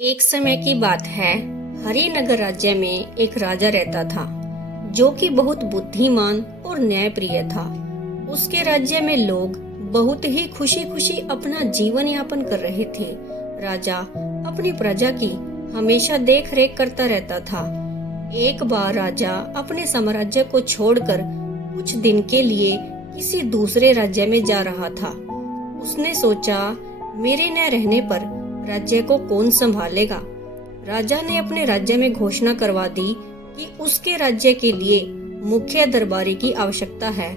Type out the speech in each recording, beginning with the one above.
एक समय की बात है। हरिनगर राज्य में एक राजा रहता था जो कि बहुत बुद्धिमान और न्यायप्रिय था। उसके राज्य में लोग बहुत ही खुशी खुशी अपना जीवन यापन कर रहे थे। राजा अपनी प्रजा की हमेशा देख रेख करता रहता था। एक बार राजा अपने साम्राज्य को छोड़कर कुछ दिन के लिए किसी दूसरे राज्य में जा रहा था। उसने सोचा, मेरे न रहने पर राज्य को कौन संभालेगा। राजा ने अपने राज्य में घोषणा करवा दी कि उसके राज्य के लिए मुख्य दरबारी की आवश्यकता है,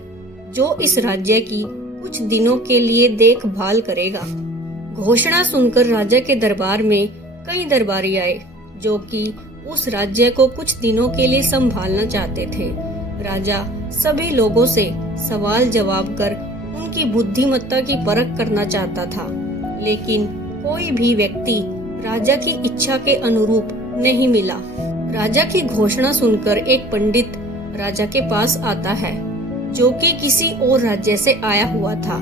जो इस राज्य की कुछ दिनों के लिए देखभाल करेगा। घोषणा सुनकर राजा के दरबार में कई दरबारी आए, जो कि उस राज्य को कुछ दिनों के लिए संभालना चाहते थे। राजा सभी लोगों से सवाल जवाब कर उनकी बुद्धिमत्ता की परख करना चाहता था, लेकिन कोई भी व्यक्ति राजा की इच्छा के अनुरूप नहीं मिला। राजा की घोषणा सुनकर एक पंडित राजा के पास आता है, जो कि किसी और राज्य से आया हुआ था।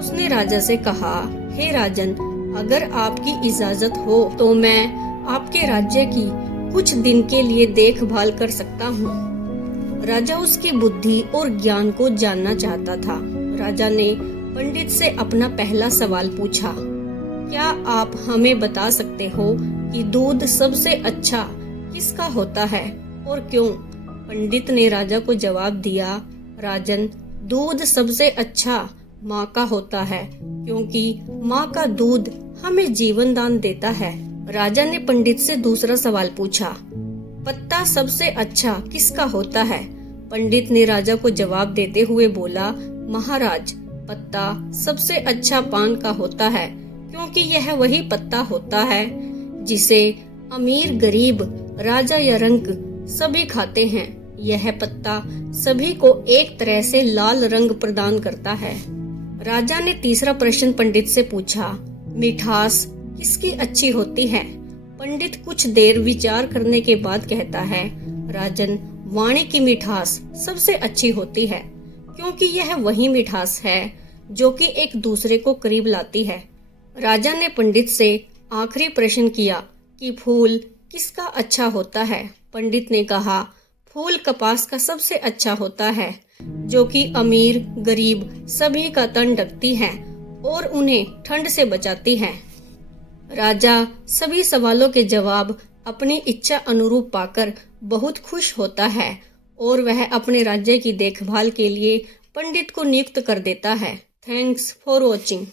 उसने राजा से कहा, हे राजन, अगर आपकी इजाजत हो तो मैं आपके राज्य की कुछ दिन के लिए देखभाल कर सकता हूँ। राजा उसकी बुद्धि और ज्ञान को जानना चाहता था। राजा ने पंडित से अपना पहला सवाल पूछा, क्या आप हमें बता सकते हो कि दूध सबसे अच्छा किसका होता है और क्यों? पंडित ने राजा को जवाब दिया, राजन, दूध सबसे अच्छा माँ का होता है, क्योंकि माँ का दूध हमें जीवन दान देता है। राजा ने पंडित से दूसरा सवाल पूछा, पत्ता सबसे अच्छा किसका होता है? पंडित ने राजा को जवाब देते हुए बोला, महाराज, पत्ता सबसे अच्छा पान का होता है, क्योंकि यह वही पत्ता होता है जिसे अमीर गरीब राजा या रंक सभी खाते हैं। यह पत्ता सभी को एक तरह से लाल रंग प्रदान करता है। राजा ने तीसरा प्रश्न पंडित से पूछा, मिठास किसकी अच्छी होती है? पंडित कुछ देर विचार करने के बाद कहता है, राजन, वाणी की मिठास सबसे अच्छी होती है, क्योंकि यह वही मिठास है जो कि एक दूसरे को करीब लाती है। राजा ने पंडित से आखिरी प्रश्न किया कि फूल किसका अच्छा होता है? पंडित ने कहा, फूल कपास का सबसे अच्छा होता है, जो कि अमीर गरीब सभी का तन ढकती है और उन्हें ठंड से बचाती है। राजा सभी सवालों के जवाब अपनी इच्छा अनुरूप पाकर बहुत खुश होता है और वह अपने राज्य की देखभाल के लिए पंडित को नियुक्त कर देता है। Thanks for watching.